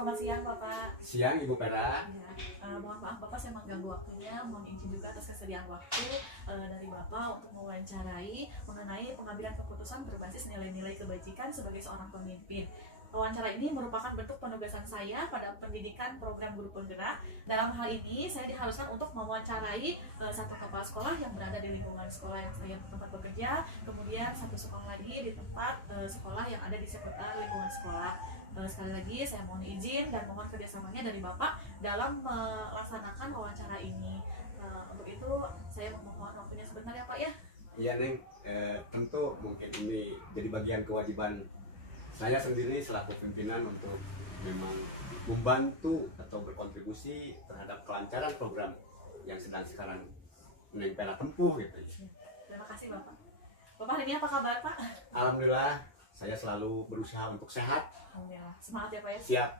selamat siang Bapak. Siang Ibu Pera. Ya, mohon maaf Bapak saya mengganggu waktunya, mohon izin juga atas kesediaan waktu dari Bapak untuk mewawancarai mengenai pengambilan keputusan berbasis nilai-nilai kebajikan sebagai seorang pemimpin. Wawancara ini merupakan bentuk penugasan saya pada pendidikan program guru penggerak. Dalam hal ini, saya diharuskan untuk mewawancarai satu kepala sekolah yang berada di lingkungan sekolah yang saya tempat bekerja, kemudian satu sekolah lagi di tempat sekolah yang ada di seputar lingkungan sekolah. Sekali lagi, saya mohon izin dan mohon kerjasamanya dari Bapak dalam melaksanakan wawancara ini. Untuk itu, saya memohon waktunya sebentar ya Pak ya. Iya Neng, tentu mungkin ini jadi bagian kewajiban saya sendiri selaku pimpinan untuk memang membantu atau berkontribusi terhadap kelancaran program yang sedang sekarang Neng Pera tempuh gitu. Terima kasih Bapak. Bapak hari ini apa kabar Pak? Alhamdulillah, saya selalu berusaha untuk sehat. Alhamdulillah, semangat ya Pak ya. Siap.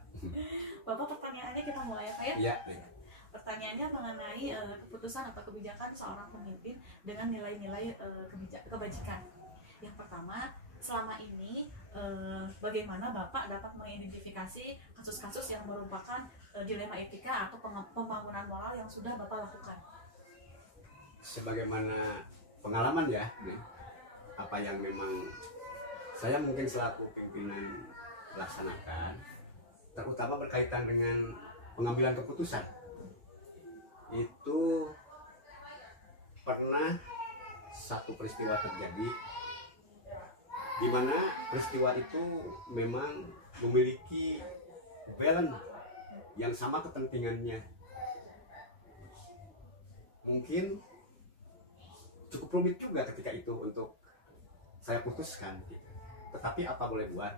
Bapak, pertanyaannya kita mulai ya Pak ya. Iya, Neng. Pertanyaannya mengenai keputusan atau kebijakan seorang pemimpin dengan nilai-nilai kebajikan. Yang pertama, selama ini bagaimana Bapak dapat mengidentifikasi kasus-kasus yang merupakan dilema etika atau pembangunan moral yang sudah Bapak lakukan? Sebagaimana pengalaman ya, Neng, apa yang memang saya mungkin selaku pimpinan laksanakan, terutama berkaitan dengan pengambilan keputusan. Itu pernah satu peristiwa terjadi di mana peristiwa itu memang memiliki balance yang sama kepentingannya. Mungkin cukup rumit juga ketika itu untuk saya putuskan gitu. Tetapi apa boleh buat,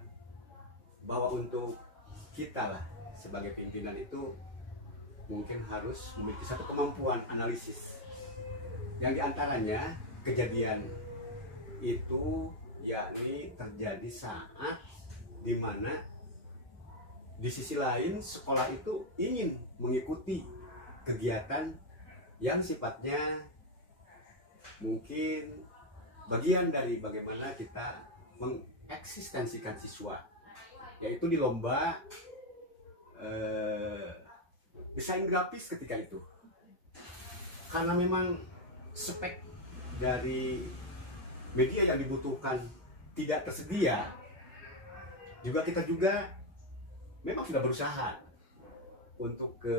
bahwa untuk kita lah sebagai pimpinan itu mungkin harus memiliki satu kemampuan analisis yang diantaranya kejadian itu yakni terjadi saat dimana di sisi lain sekolah itu ingin mengikuti kegiatan yang sifatnya mungkin bagian dari bagaimana kita mengeksistensikan siswa, yaitu di lomba desain grafis ketika itu. Karena memang spek dari media yang dibutuhkan tidak tersedia, kita juga memang sudah berusaha untuk ke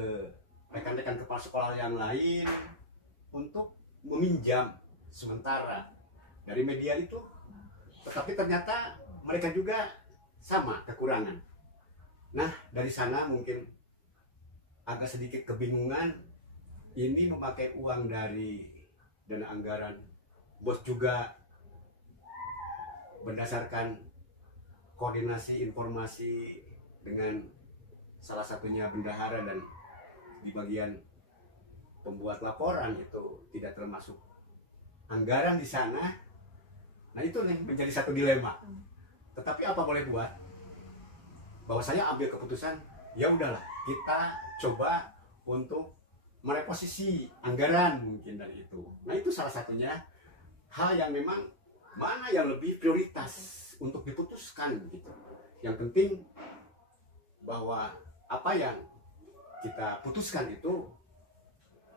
rekan-rekan kepala sekolah yang lain untuk meminjam sementara dari media itu, tetapi ternyata mereka juga sama kekurangan. Nah, dari sana mungkin agak sedikit kebingungan, ini memakai uang dari dana anggaran bos juga berdasarkan koordinasi informasi dengan salah satunya bendahara dan di bagian pembuat laporan itu tidak termasuk anggaran di sana. Nah itu nih menjadi satu dilema. Tetapi apa boleh buat, bahwa saya ambil keputusan, ya udahlah kita coba untuk mereposisi anggaran mungkin dari itu. Nah itu salah satunya hal yang memang mana yang lebih prioritas untuk diputuskan gitu. Yang penting bahwa apa yang kita putuskan itu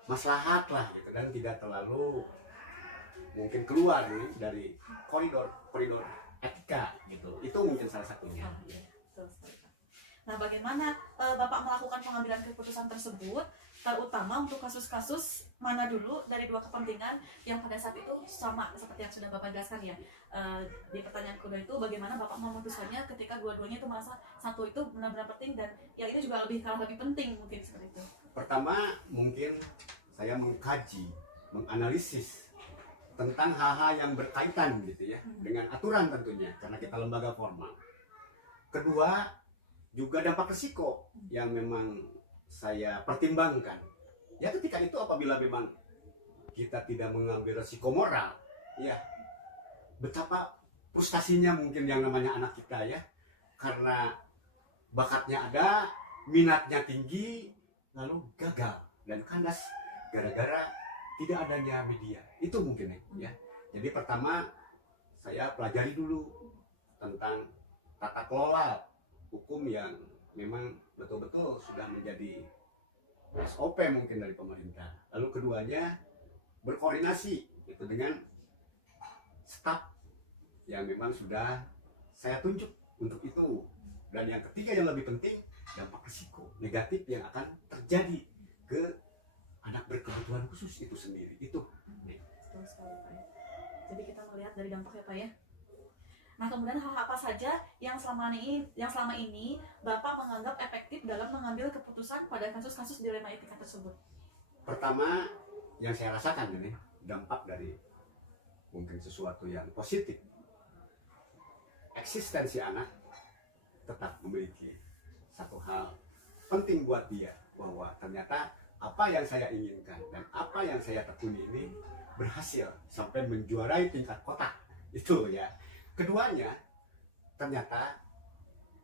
maslahat lah gitu, dan tidak terlalu mungkin keluar nih dari koridor etika gitu. Itu mungkin salah satunya. Nah, bagaimana Bapak melakukan pengambilan keputusan tersebut, terutama untuk kasus-kasus mana dulu dari dua kepentingan yang pada saat itu sama seperti yang sudah Bapak jelaskan ya. Di pertanyaan kedua itu bagaimana Bapak memutuskannya ketika dua-duanya itu merasa satu itu benar-benar penting dan yang ini juga lebih penting mungkin seperti itu. Pertama mungkin saya mengkaji, menganalisis tentang hal-hal yang berkaitan gitu ya, dengan aturan tentunya karena kita lembaga formal. Kedua, juga dampak risiko yang memang saya pertimbangkan. Ya ketika itu apabila memang kita tidak mengambil risiko moral, ya betapa frustasinya mungkin yang namanya anak kita ya, karena bakatnya ada, minatnya tinggi, lalu gagal dan kandas gara-gara tidak adanya media. Itu mungkin ya. Jadi pertama saya pelajari dulu tentang tata kelola hukum yang memang betul-betul sudah menjadi SOP mungkin dari pemerintah. Lalu keduanya berkoordinasi itu dengan staf yang memang sudah saya tunjuk untuk itu. Dan yang ketiga yang lebih penting, dampak risiko negatif yang akan terjadi ke anak berkebutuhan khusus itu sendiri. Itu Betul sekali, Pak ya. Jadi kita melihat dari dampak ya, Pak ya. Nah, kemudian hal apa saja yang selama ini Bapak menganggap efektif dalam mengambil keputusan pada kasus-kasus dilema etika tersebut? pertama yang saya rasakan ini dampak dari mungkin sesuatu yang positif. Eksistensi anak tetap memiliki satu hal penting buat dia, bahwa ternyata apa yang saya inginkan dan apa yang saya tekuni ini berhasil sampai menjuarai tingkat kota itu ya. Keduanya, ternyata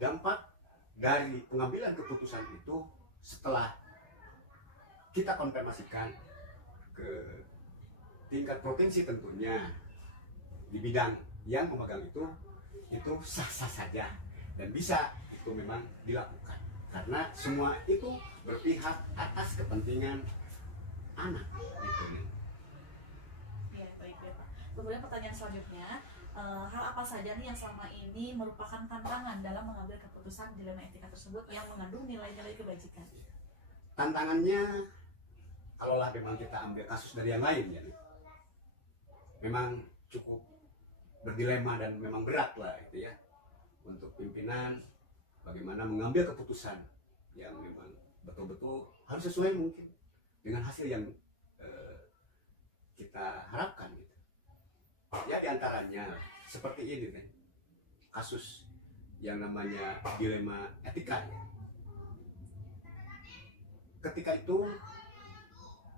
dampak dari pengambilan keputusan itu setelah kita konfirmasikan ke tingkat provinsi tentunya di bidang yang memegang itu sah-sah saja dan bisa itu memang dilakukan karena semua itu berpihak atas kepentingan anak gitu nih. Ya, baik ya, Pak. Kemudian pertanyaan selanjutnya, hal apa saja nih yang selama ini merupakan tantangan dalam mengambil keputusan dilema etika tersebut yang mengandung nilai-nilai kebajikan? Tantangannya, kalaulah memang kita ambil kasus dari yang lain ya, memang cukup berdilema dan memang berat lah itu ya untuk pimpinan bagaimana mengambil keputusan yang memang betul-betul harus sesuai mungkin dengan hasil yang kita harapkan gitu. Ya diantaranya seperti ini kan, kasus yang namanya dilema etika ya. Ketika itu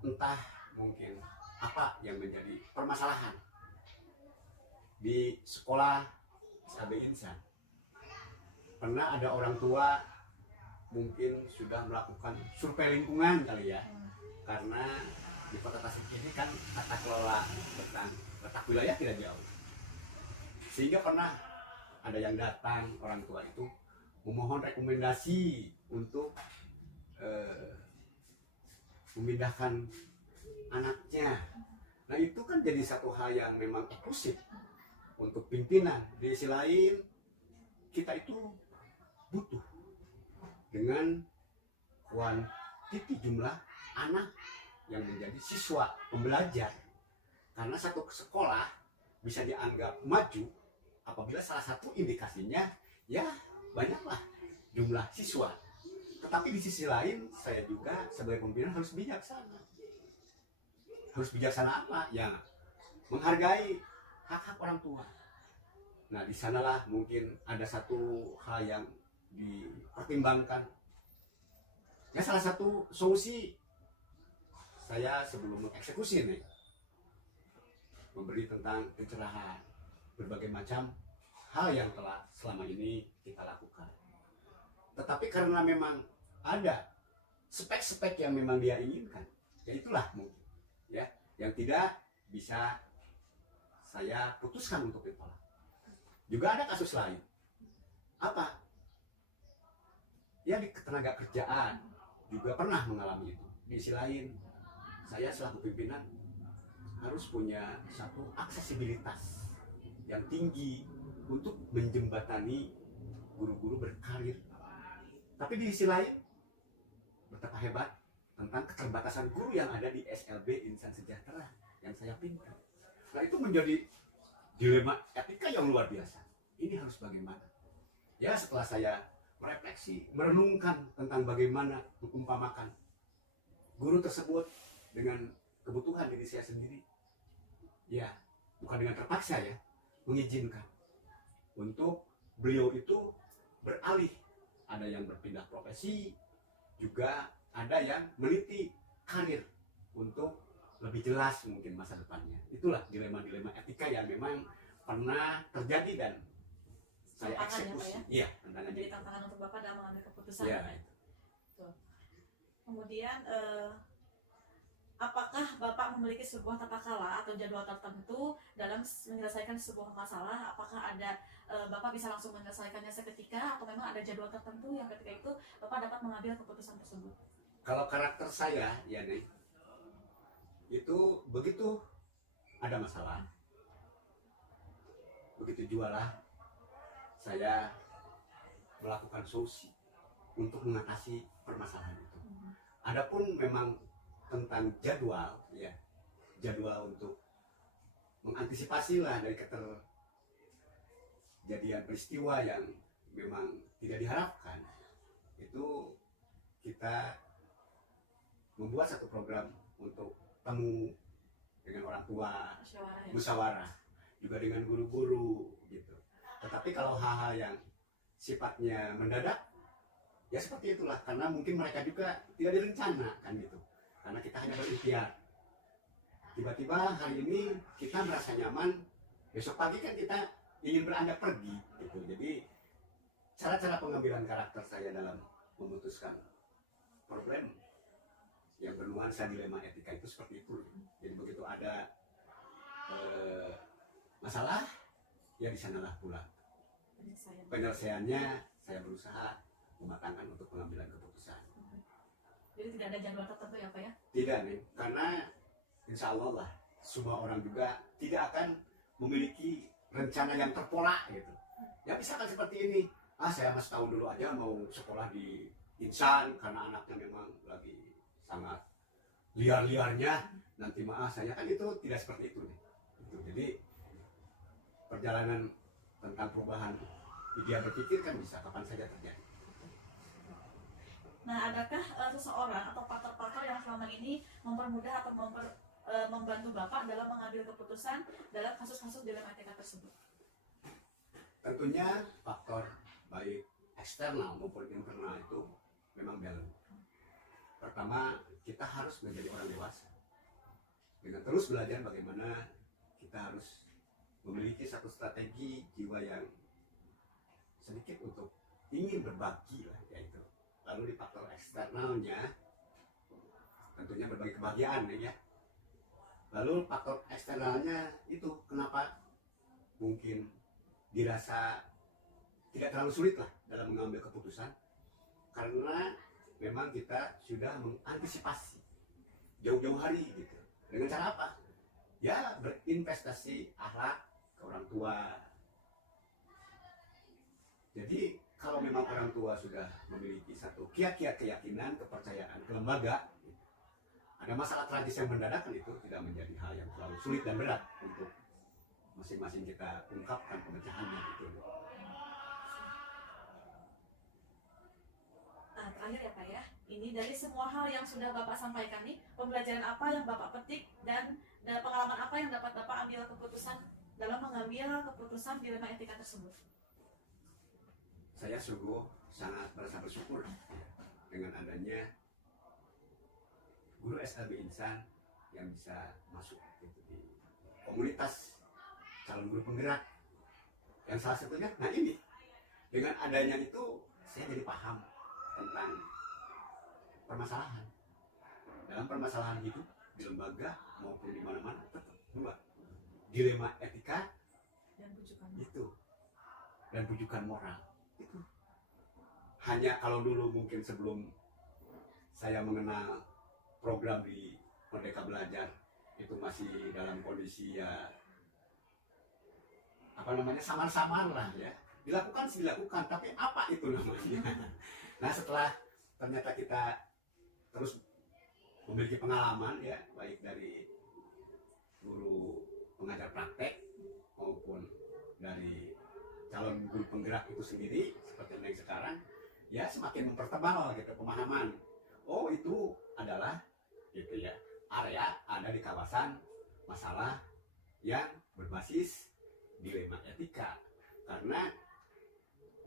entah mungkin apa yang menjadi permasalahan di sekolah SAB Insan, pernah ada orang tua mungkin sudah melakukan survei lingkungan kali ya, karena di Kota Tasik ini kan tata kelola tentang letak wilayah tidak jauh, sehingga pernah ada yang datang orang tua itu memohon rekomendasi untuk memindahkan anaknya. Nah itu kan jadi satu hal yang memang eksklusif untuk pimpinan. Di sisi lain kita itu butuh dengan kuantiti jumlah anak yang menjadi siswa pembelajar, karena satu sekolah bisa dianggap maju apabila salah satu indikasinya ya banyaklah jumlah siswa. Tetapi di sisi lain saya juga sebagai pimpinan harus bijaksana. Harus bijaksana apa? Ya menghargai hak-hak orang tua. Nah di sanalah mungkin ada satu hal yang dipertimbangkan. Ya salah satu solusi saya sebelum mengeksekusi nih, memberi tentang pencerahan berbagai macam hal yang telah selama ini kita lakukan. Tetapi karena memang ada spek-spek yang memang dia inginkan, ya itulah mungkin ya yang tidak bisa saya putuskan untuk ditolak. Juga ada kasus lain, apa ya di ketenaga kerjaan juga pernah mengalami itu. Di sisi lain saya selaku pimpinan harus punya satu aksesibilitas yang tinggi untuk menjembatani guru-guru berkarir. Tapi di sisi lain betapa hebat tentang keterbatasan guru yang ada di SLB Insan Sejahtera yang saya pimpin. Nah itu menjadi dilema etika yang luar biasa. Ini harus bagaimana? Ya setelah saya merefleksi, merenungkan tentang bagaimana mengumpamakan guru tersebut dengan kebutuhan diri saya sendiri, ya bukan dengan terpaksa ya, mengizinkan untuk beliau itu beralih. Ada yang berpindah profesi, juga ada yang meniti karir untuk lebih jelas mungkin masa depannya. Itulah dilema-dilema etika yang memang pernah terjadi dan saya eksekusi. Iya, tantangan. Jadi tantangan untuk Bapak dalam mengambil keputusan. Ya. Kemudian apakah apakah Bapak memiliki sebuah tata cara atau jadwal tertentu dalam menyelesaikan sebuah masalah? Apakah ada Bapak bisa langsung menyelesaikannya seketika atau memang ada jadwal tertentu yang ketika itu Bapak dapat mengambil keputusan tersebut? Kalau karakter saya, ya nih, itu begitu ada masalah, begitu jualah saya melakukan solusi untuk mengatasi permasalahan itu. Adapun memang tentang jadwal, ya, jadwal untuk mengantisipasi lah dari keterjadian peristiwa yang memang tidak diharapkan, itu kita membuat satu program untuk temu dengan orang tua, musyawarah, juga dengan guru-guru gitu. Tetapi kalau hal-hal yang sifatnya mendadak, ya seperti itulah, karena mungkin mereka juga tidak direncanakan gitu, karena kita hanya berikhtiar. Tiba-tiba hari ini kita merasa nyaman, besok pagi kan kita ingin beranjak pergi gitu. Jadi cara-cara pengambilan karakter saya dalam memutuskan problem yang bernuansa dilema etika itu seperti itu. Jadi begitu ada masalah, ya di sanalah pula penyelesaiannya. Saya berusaha mematangkan untuk pengambilan keputusan. Jadi tidak ada jadwal tertentu ya Pak ya? Tidak nih, karena insya Allah lah semua orang juga tidak akan memiliki rencana yang terpola gitu. Ya misalkan seperti ini, saya mas tahun dulu aja mau sekolah di Insan karena anaknya memang lagi sangat liar-liarnya, nanti saya kan itu tidak seperti itu nih. Gitu. Jadi perjalanan tentang perubahan dia berpikir kan bisa kapan saja terjadi. Nah, adakah seseorang atau faktor-faktor yang selama ini mempermudah atau membantu Bapak dalam mengambil keputusan dalam kasus-kasus dilema etika tersebut? Tentunya faktor baik eksternal maupun internal itu memang balance. Pertama, kita harus menjadi orang dewasa dengan terus belajar bagaimana kita harus memiliki satu strategi jiwa yang sedikit untuk ingin berbagi lah, yaitu. Lalu di faktor eksternalnya tentunya berbagi kebahagiaan ya. Lalu faktor eksternalnya itu kenapa mungkin dirasa tidak terlalu sulit lah dalam mengambil keputusan, karena memang kita sudah mengantisipasi jauh-jauh hari gitu. Dengan cara apa? Ya berinvestasi akhlak ke orang tua. Jadi kalau memang orang tua sudah memiliki satu keyakinan, kepercayaan ke lembaga, ada masalah tragis yang mendadak itu tidak menjadi hal yang terlalu sulit dan berat untuk masing-masing kita ungkapkan pemecahannya gitu. Nah, terakhir ya Pak ya, ini dari semua hal yang sudah Bapak sampaikan nih, pembelajaran apa yang Bapak petik dan pengalaman apa yang dapat Bapak ambil keputusan dalam mengambil keputusan dilema etika tersebut? Saya sungguh sangat merasa bersyukur dengan adanya guru SLB Insan yang bisa masuk gitu, di komunitas calon guru penggerak, yang salah satunya, nah ini dengan adanya itu saya jadi paham tentang permasalahan dalam permasalahan hidup di lembaga maupun di mana-mana, tetap dua dilema etika dan bujukan moral itu. Hanya kalau dulu mungkin sebelum saya mengenal program di Merdeka Belajar itu masih dalam kondisi ya samar-samar lah ya, dilakukan tapi apa itu namanya. Nah setelah ternyata kita terus memiliki pengalaman ya, baik dari guru pengajar praktek maupun dari calon guru penggerak itu sendiri seperti yang sekarang, ya semakin mempertebal gitu pemahaman. Oh itu adalah gitu ya, area ada di kawasan masalah yang berbasis dilema etika, karena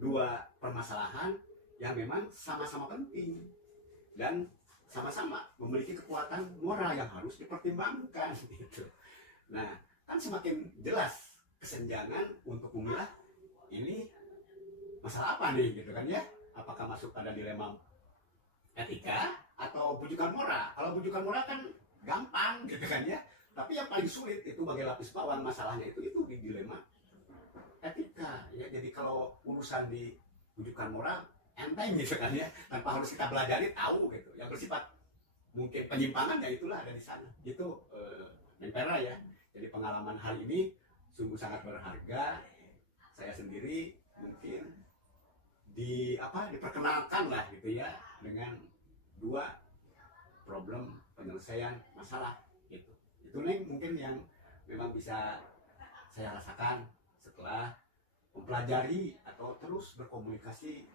dua permasalahan yang memang sama-sama penting dan sama-sama memiliki kekuatan moral yang harus dipertimbangkan gitu. Nah kan semakin jelas kesenjangan untuk memilah ini masalah apa nih gitu kan ya, apakah masuk pada dilema etika atau bujukan moral. Kalau bujukan moral kan gampang gitu kan ya. Tapi yang paling sulit itu bagi lapis bawang, masalahnya itu di dilema etika ya. Jadi kalau urusan di rujukan moral enteng gitu kan ya, tanpa harus kita belajari tahu gitu. Yang bersifat mungkin penyimpangan ya itulah ada di sana. Itu Mentera ya. Jadi pengalaman hari ini sungguh sangat berharga. Saya sendiri mungkin diperkenalkan lah gitu ya dengan dua problem penyelesaian masalah gitu. Itu nih mungkin yang memang bisa saya rasakan setelah mempelajari atau terus berkomunikasi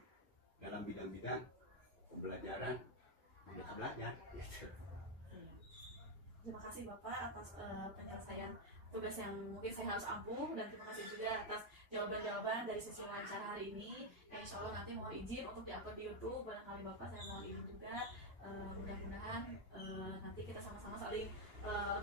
dalam bidang-bidang pembelajaran Merdeka Belajar gitu. Terima kasih Bapak atas penyelesaian tugas yang mungkin saya harus ampuh, dan terima kasih juga atas jawaban-jawaban dari sesi wawancara hari ini. Insya Allah nanti mohon izin untuk diupload di YouTube. Barangkali Bapak saya mohon izin juga. Mudah-mudahan nanti kita sama-sama saling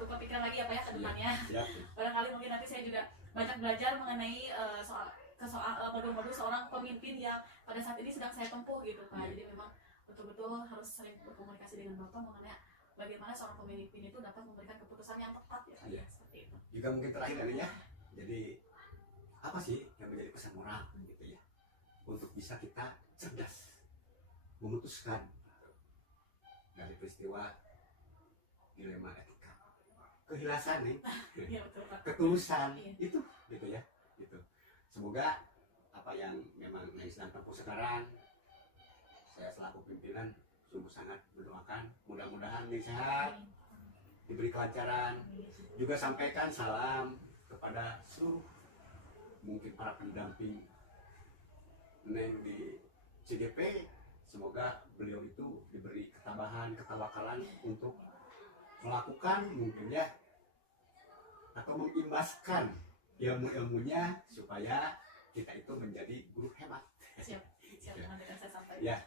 tukar pikiran lagi apa ya ke depannya. Ya. Barangkali mungkin nanti saya juga banyak belajar mengenai soal modul-modul seorang pemimpin yang pada saat ini sedang saya tempuh gitu Pak. Jadi memang betul-betul harus sering berkomunikasi dengan Bapak mengenai bagaimana seorang pemimpin itu dapat memberikan keputusan yang tepat ya Pak. Iya. Seperti itu. Juga mungkin terakhir kali ya. Jadi apa sih yang menjadi pesan moral gitu ya, untuk bisa kita cerdas memutuskan dari peristiwa dilema etika, kehilasan nih, Iya betul Pak. ketulusan Iya. itu gitu ya, gitu. Semoga apa yang memang yang sedang tempuh sekarang, saya selaku pimpinan sungguh sangat mendoakan mudah-mudahan nih sehat, diberi kelancaran. Juga sampaikan salam kepada seluruh mungkin para pendamping Neng di CGP. Semoga beliau itu diberi ketabahan, ketawakalan untuk melakukan mungkin ya, atau mengimbaskan ilmu-ilmunya supaya kita itu menjadi guru hebat. Siap nanti akan saya sampaikan. Ya.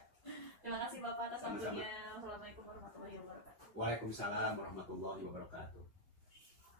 Terima kasih Bapak atas Sama-sama. waktunya. Assalamualaikum warahmatullahi wabarakatuh. Waalaikumsalam warahmatullahi wabarakatuh.